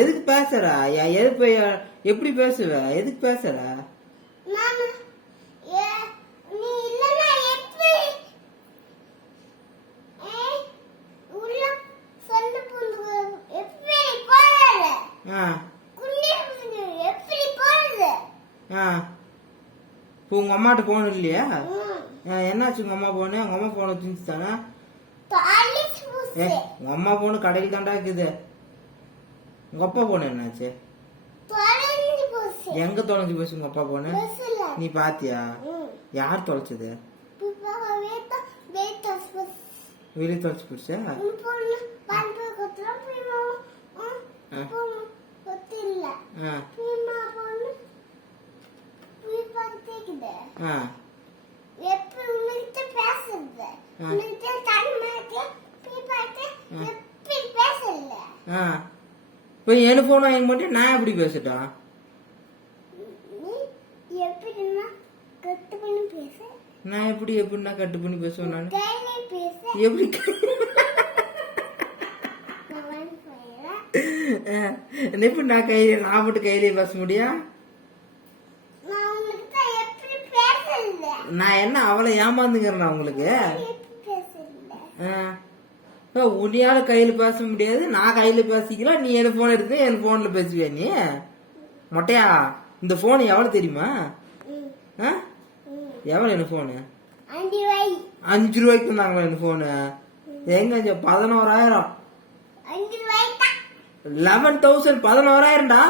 எதுக்கு பேசுற? எதுக்கு எப்படி பேசுவ? எதுக்கு பேசுற? உங்க அம்மாட்ட போன் இல்லையா? என்னாச்சு உங்க அம்மா போனு? உங்க அம்மா போன திணிச்சுட்டானா? உங்க அம்மா போனு கடையில் தாண்டா இருக்குது. உங்க அப்பா போன என்னாச்சு? எங்க தொலைஞ்சு போச்சு உங்க அப்பா போன? நீ பாத்தியா? யார் தொலைச்சது? வெளியே தொலைச்சு போச்சா? என் போன் வாங்க மாட்டேன். நான் எப்படி பேசிட்டான்? நான் எப்படின்னா கட்டு பண்ணி பேசுவேன். நான் எப்படி எப்படி நான் மட்டும் கையிலே பேச முடியும்? நான் என்ன அவளை ஏமாந்துக்கிறேன் உங்களுக்கு? உன்னையால கையில பேச முடியாது. நான் கையில பேசிக்கலாம். நீ என் போன் எடுத்து என் போன்ல பேசுவியா நீ? மொட்டையா, இந்த போன் எவ்வளவு தெரியுமா? எவ்வளவு என்ன போனு? 5 ரூபாய்க்கு இருந்தாங்களா என் போனு? எங்க 11,000. 11,000 11,000டா.